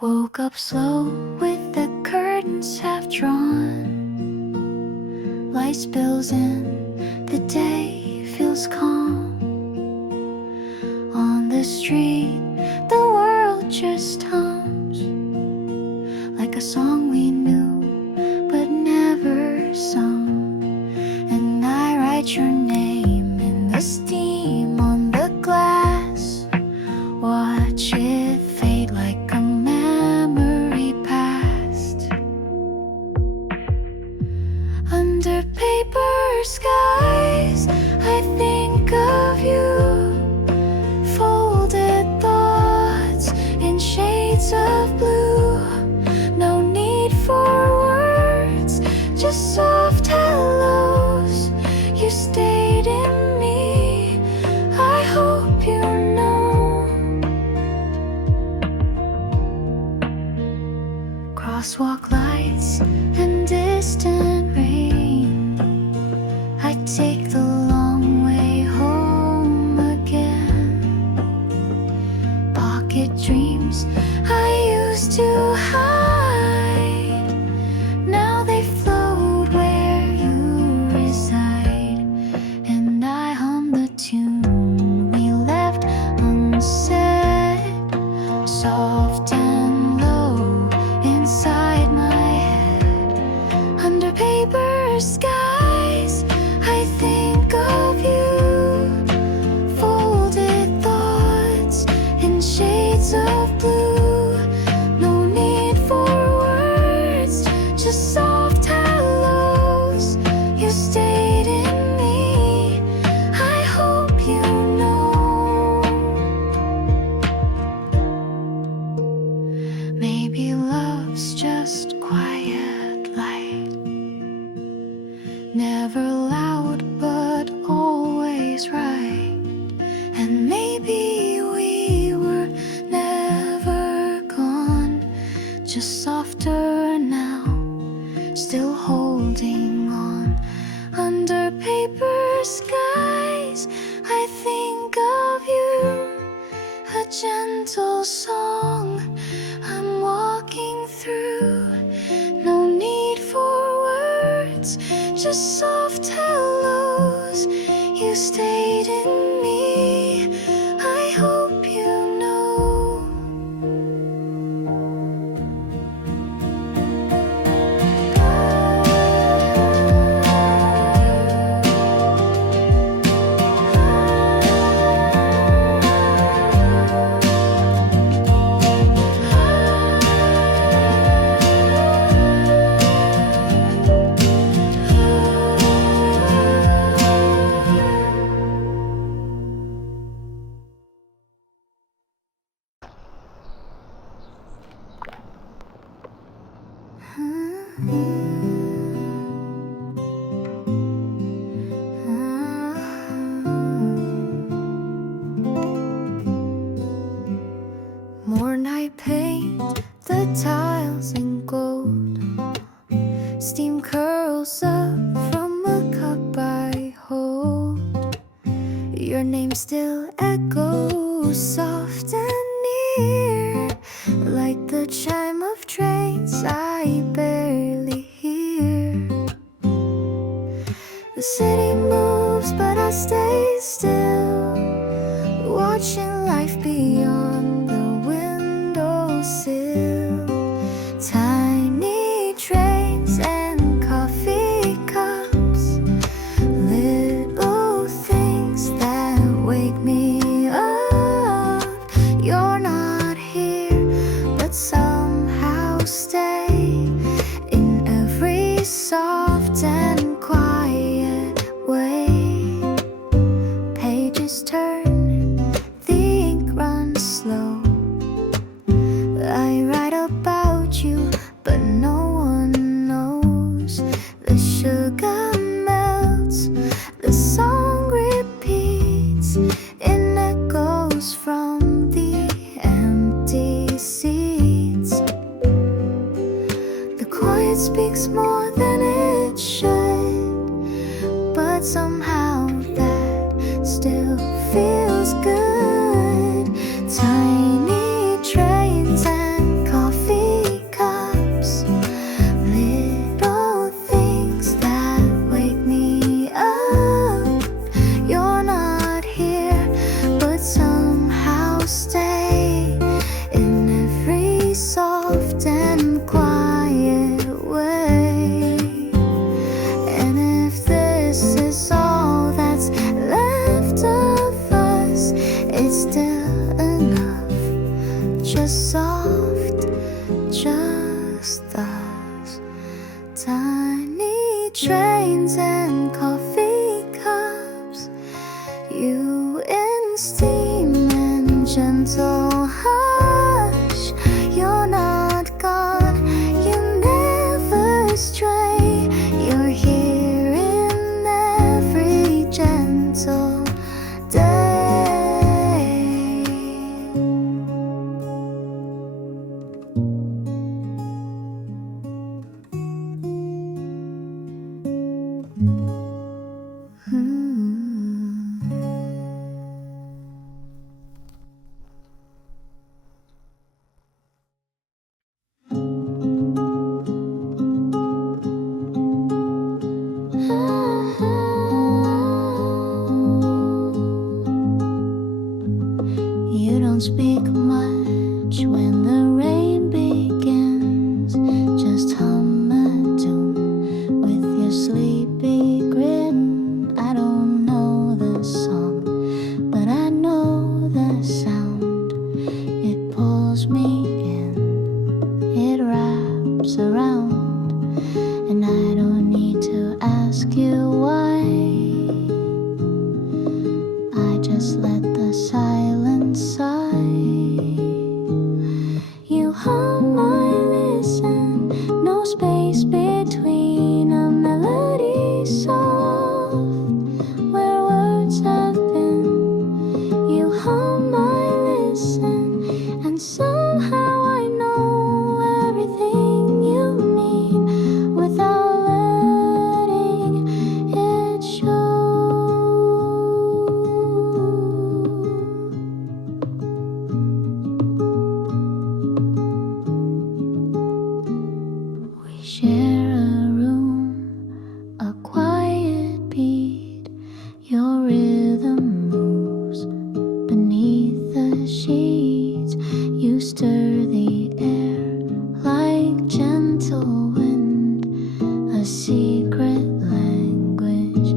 Woke up slow with the curtains half drawn. Light spills in, the day feels calm. On the street, the world just hums, like a song we knew but never sung. And I write your name in the steam on the glass. Watch it fade like a memory past. Under paper skies, I think of you. Folded thoughts in shades of blue. No need for words, just soft hellos. You stayed in me, I hope you know. Crosswalk lights and distant rain. I take the long way home again. Pocket dreams I used to hide, now they float where you reside. And I hum the tune we left unsaid, soft and low inside my head. Under paper skies, I think of you. Folded thoughts in shades of blue. No need for words, just soft hellos. You stayed in me, I hope you know. Maybe love's just quiet light, never loud but always right. And maybe we were never gone, just softer now, still holding on. Under paper skies, I think of you. A gentle song I'm walking through. No need for words, just soft hellos. You stayed in me, I hope you know. More night paint, the tiles in gold. Steam curls up from a cup I hold. Your name still echoes soft and near, like the chime of trains I barely hear. The city moves but I stay still, watching life beyond the windowsill. Tiny trains and coffee cups, little things that wake me up. You're not here, but somehow stay in every soft and quiet way. Pages turn, the ink runs slow. I write about you, but no one knows. The sugar melts, the song repeats in echoes from the empty seats. The quiet speaks more than it should, but somehow that still feels good. Tiny trains and coffee just soft, just us. Tiny trains and coffee cups, you in steam and gentle hush. You're not gone, you never stray. You're here in every gentle day. You don't speak much when the rain begins. Just hum a tune with your sleepy grin. I don't know the song, but I know the sound. It pulls me in, it wraps around, and I don't need to ask you why. I just let the silence sigh. You hum, I listen, no space between. A melody soft where words have been. You hum, I listen, and somehow I know everything you mean without letting it show. We share a room, a quiet beat. Your rhythm moves beneath the sheets. You stir the air like gentle wind, a secret language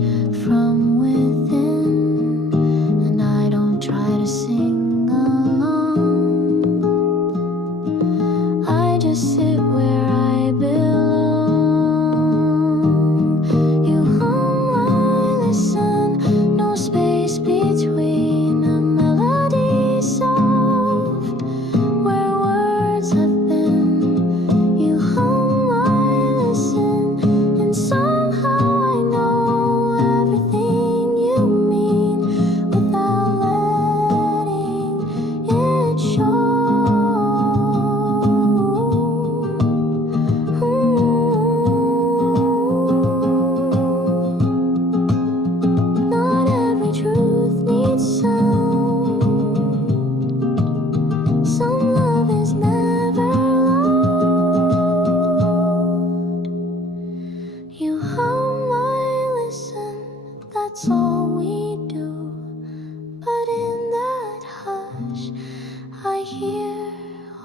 from within. And I don't try to sing along, I just sit where I belong. You hum, I listen, no space between. A melody soft where words have been. You hum, I listen, and somehow I know everything you mean without letting it show. Not every truth needs sound. Some love is never loud. You hum, I listen, that's all we do. But in that hush, I hear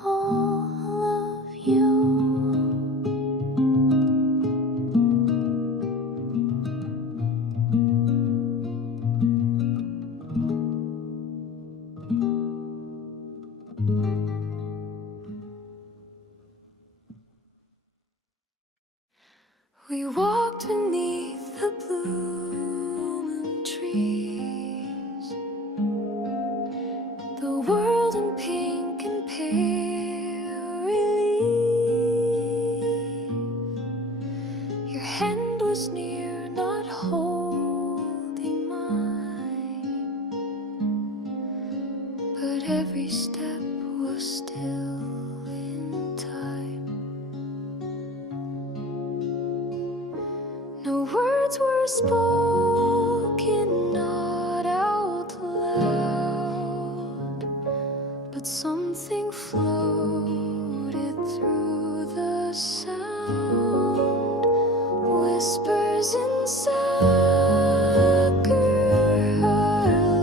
all of you. We walked beneath the blooming trees, the world in pink and pale relief. Your hand was near, not holding mine, but every step was still in time. No words were spoken, not out loud, but something floated through the sound. Whispers in Sakura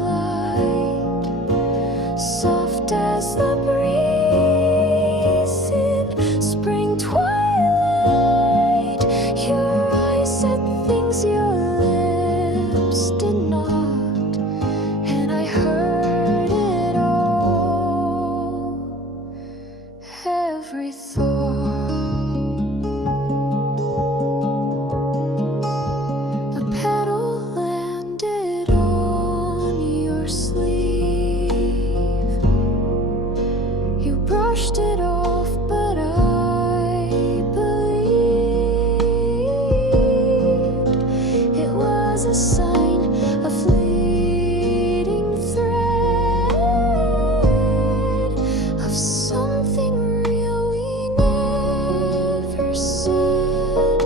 Light, soft as the breeze in spring twilight. Your eyes said things your lips every thought. A petal landed on your sleeve. You brushed it off, but I believed it was a sign, a fleeting thread of something real we never said.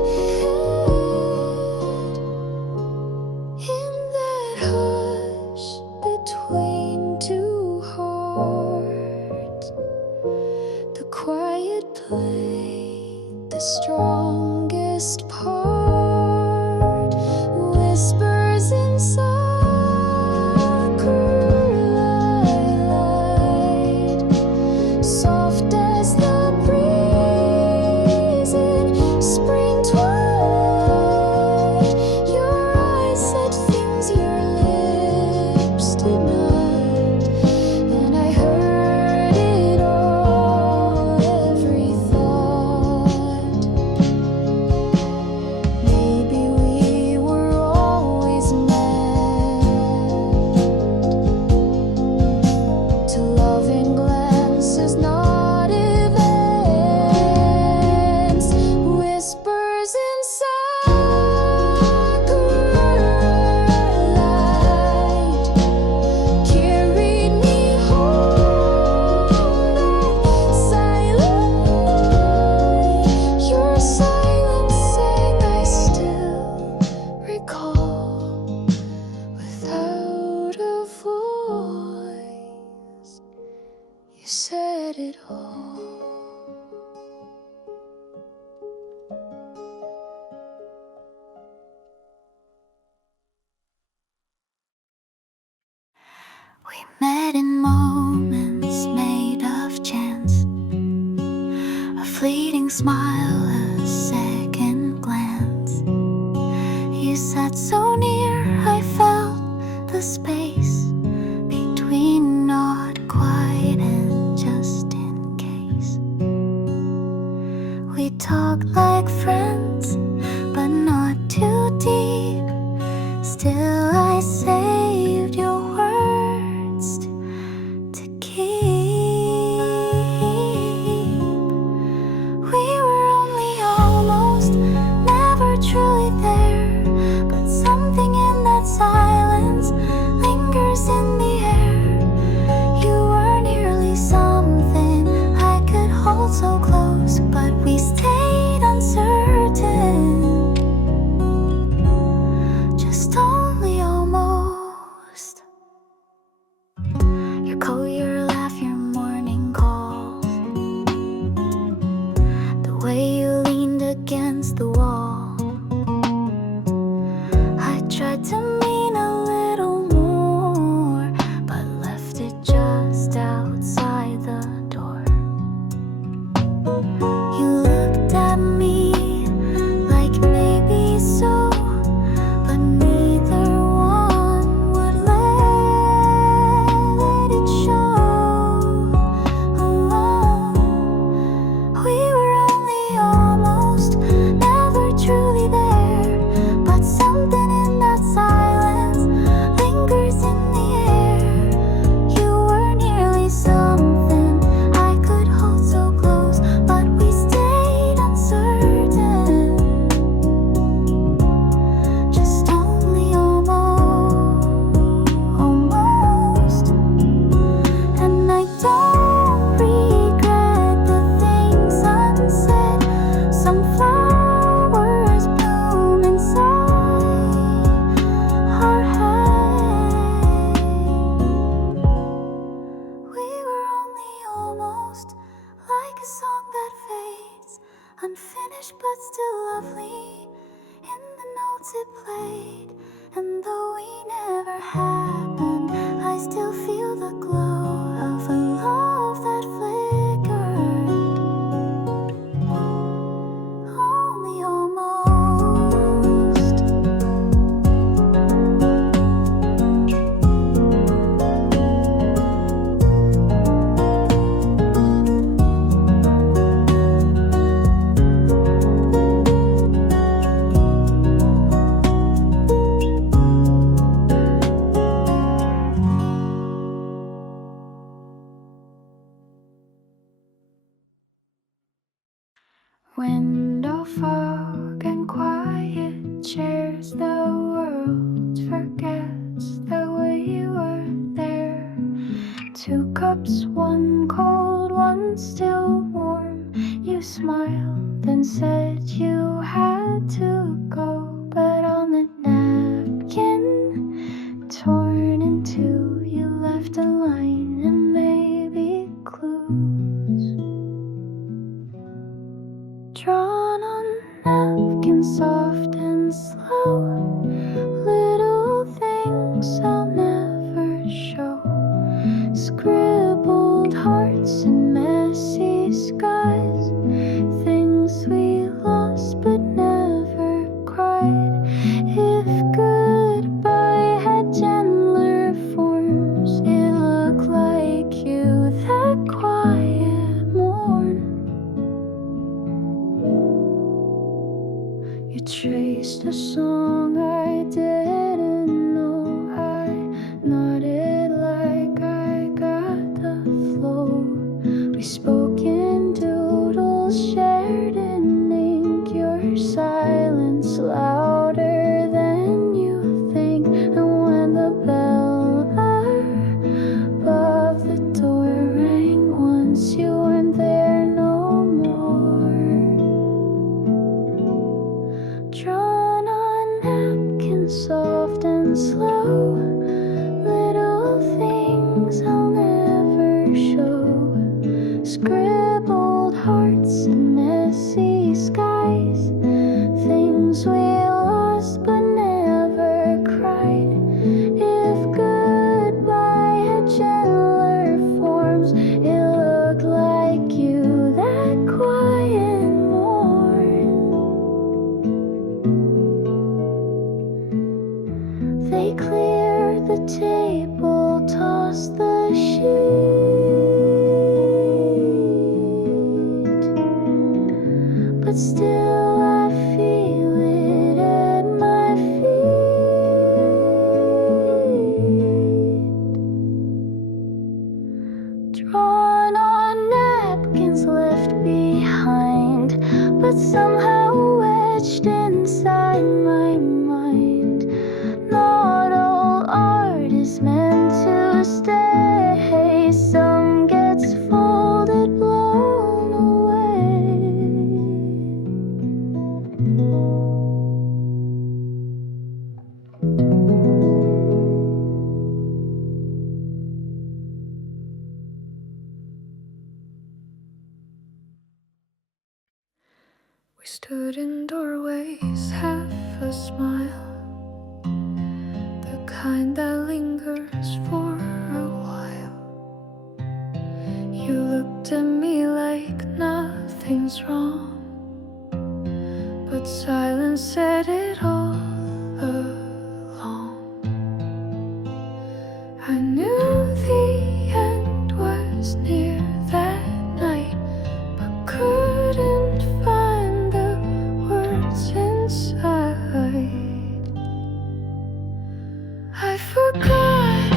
In that hush between two hearts, the quiet played the strongest part. Whispers inside light, soft as the breeze in spring twilight. Your eyes said things your lips did not, and I heard it all, every thought. Maybe we were always meant to love in glances, not events. Whispers inside light carried me home. Silent night, your silence sang, I still recall. Without a voice, you said it all. We met in moments made of chance, a fleeting smile, a second glance. You sat so near, I felt the space between not quite and just in case. We talked like friends, but not too deep. Still, I saved your words to keep. We were only almost, never truly there, but something in that silence lingers in the air. You were nearly something I could hold so close, but we stayed uncertain. Just only almost. Your coat, your laugh, your morning calls, the way you leaned against the wall. I tried to mean a little more, but left it just outside the door. You looked at me like maybe so, but neither one would let it show. We were only almost, never truly there, but something in that silence lingers in the air. You were nearly something I could hold so close, but we stayed uncertain. Just only almost. And I don't regret the things unsaid. Some flowers bloom inside our head. We were only almost, like a song that fades, unfinished but still lovely in the notes it played. And though we never happened, I still feel the glow of a love that flickered. Only almost. Window fog and quiet chairs, the world forgets that we were there. 2 cups, one cold, one still warm. You smiled and said you had to go, but on the napkin, torn in two, you left a line and maybe clues, drawn on napkins, soft and slow. Little things I'll never show, scribbled hearts and messy skies, things we lost but never cried. If goodbye had gentler forms, it looked like you that quiet morn. You traced a song I didn't know. I nodded like I got the flow. We spoke in doodles, shared in ink. Your silence louder than you think. And when the bell above the door rang once, you weren't there no more. Drawn on napkins, soft and slow. Little things I'll never show, scribbled hearts and messy skies, things we lost but never cried. If goodbye had gentler forms, it looked like you that quiet morn. They cleared the table, tossed the sheet, but still I feel it at my feet. Drawn on napkins left behind, but somehow wedged inside my mind. Not all art is meant to stay. Some gets folded, blown away. We stood in doorways, half a smile, the kind that lingers for a while. You looked at me like nothing's wrong, but silence said it all along. I knew the end was near that night, but couldn't find the words inside. I forgot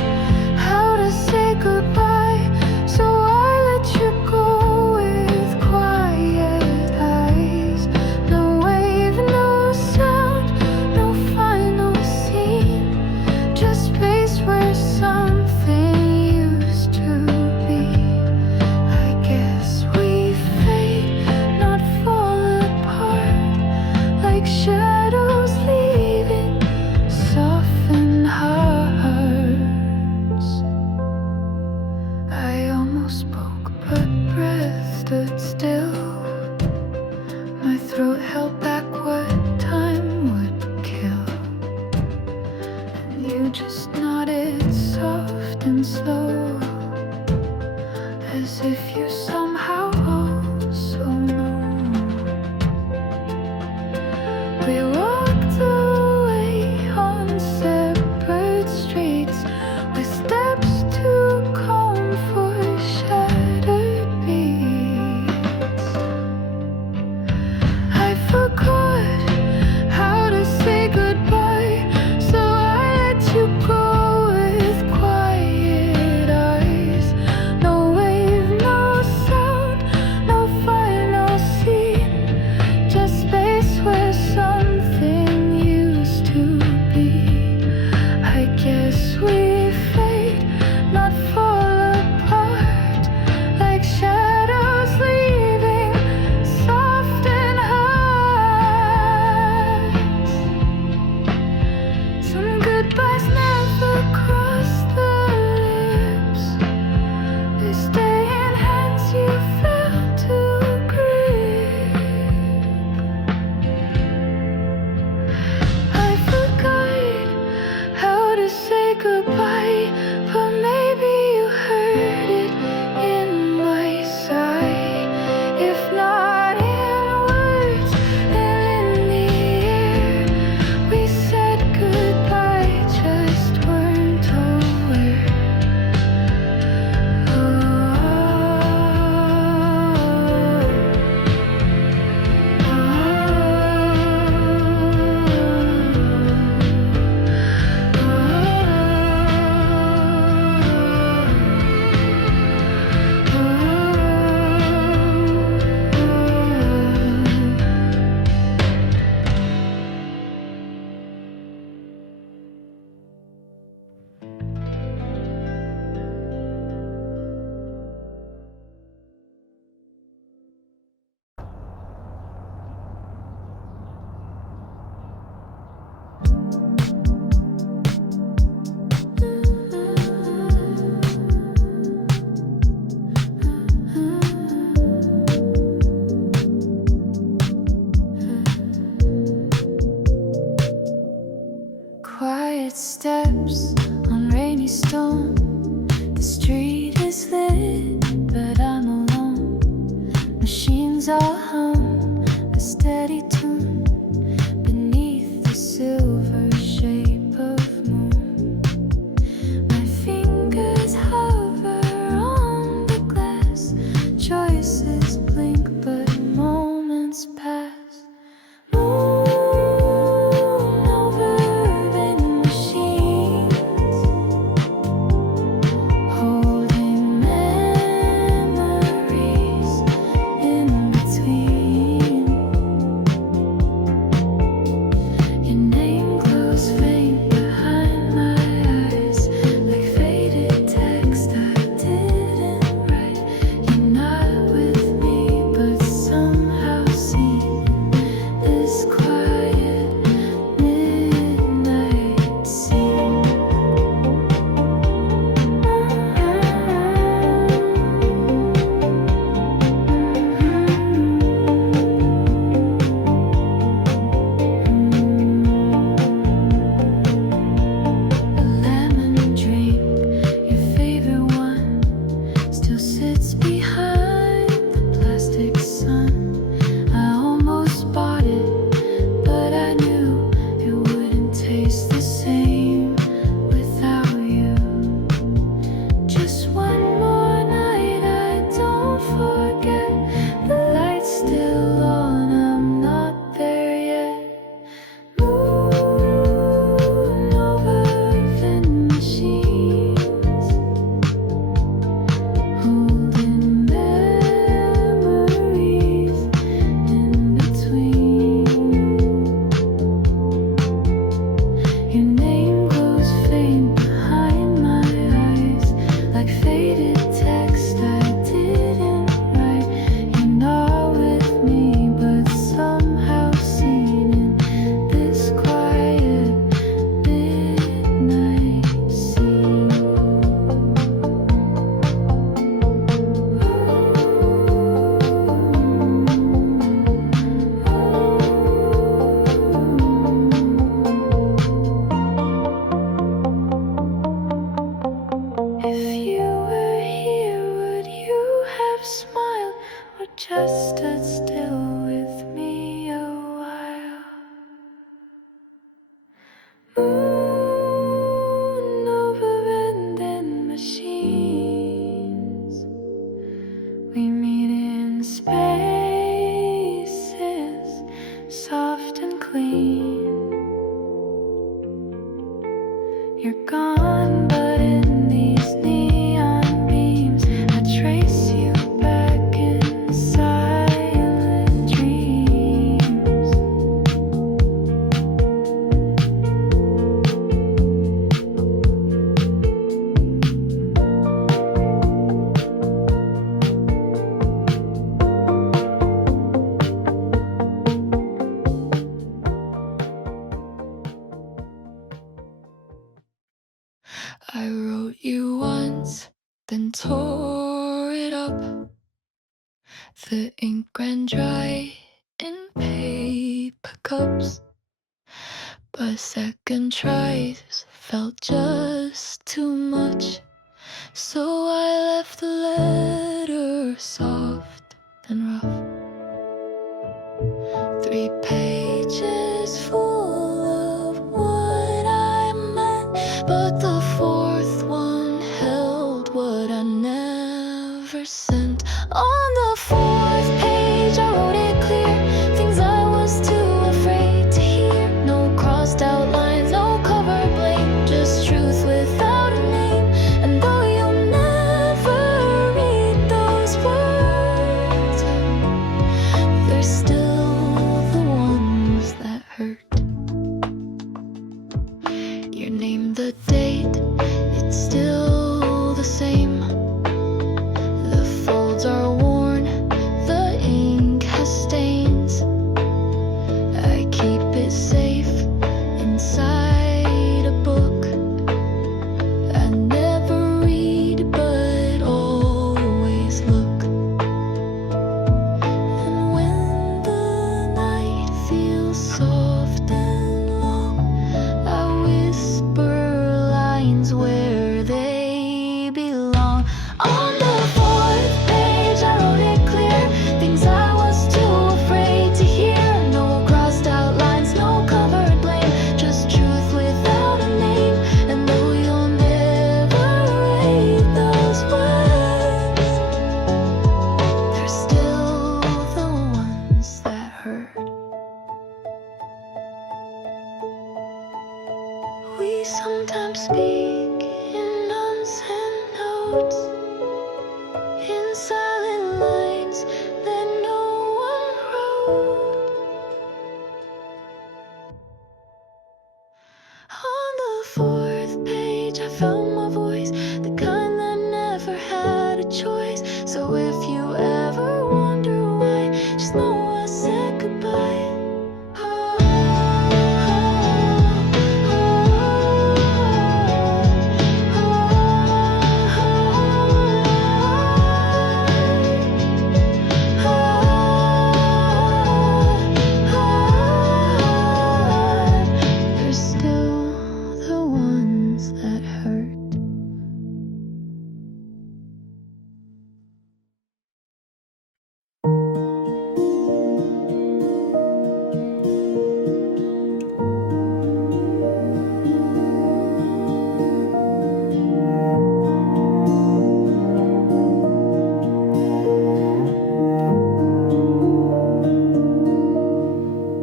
how to say goodbye, so I let you go with quiet eyes. No wave, no sound, no final scene, just space where something used to be. I guess we fade, not fall apart, like shadows leaving softened hearts. I almost spoke, but breath stood still. My throat held back what time would kill, and you just nodded soft and slow, as if you somehow also knew. We walked away on separate streets, with steps too calm for shattered beats. Machines all hum a steady tune beneath the silver shape of moon. My fingers hover on the glass. Choices blink, but moments pass. Moon over vending machines, holding memories in between. Your name glows faint behind my eyes, like faded text I didn't write. You're not with me, but somehow seen this quiet midnight scene. A lemon drink, your favorite one, still sits behind the plastic sun. I almost bought it, but I knew it wouldn't taste the same without you. Just one more night, I don't forget. The light's still on, I'm not there yet. Moon over vending machines, holding memories in between. Your name glows faint behind my eyes, like faded text I didn't write. You're not with me, but somehow seen in this quiet midnight scene. If you were here, would you have smiled or just stood still with me a while? Moon over vending machines, we meet in spaces soft and clean. You're gone, but in these neon beams, I trace you back in silent dreams. I wrote you once, then tore it up. The ink ran dry in paper cups, but second tries felt just too much. So I left the letter soft and rough. 3 pages full of what I meant, but the 4th one held what I never sent. On the 4th page I wrote it clear, things I was too afraid to hear. No crossed out lines, no cover blame, just truth without a name. And though you'll never read those words, sometimes speak in unsent notes, in silent lines that no one wrote. On the fourth page I found my voice, the kind that never had a choice. So if you ever wonder why, just know I said goodbye. There's still the ones that hurt.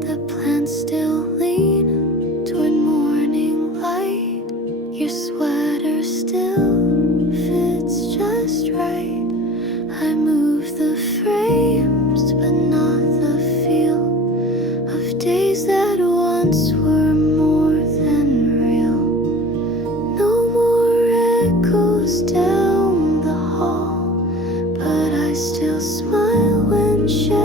The plants still lean toward morning light. Your sweater still fits just right. I move the frames, but not the feel of days that once were more than real. No more echoes down the hall, but I still smile when shadows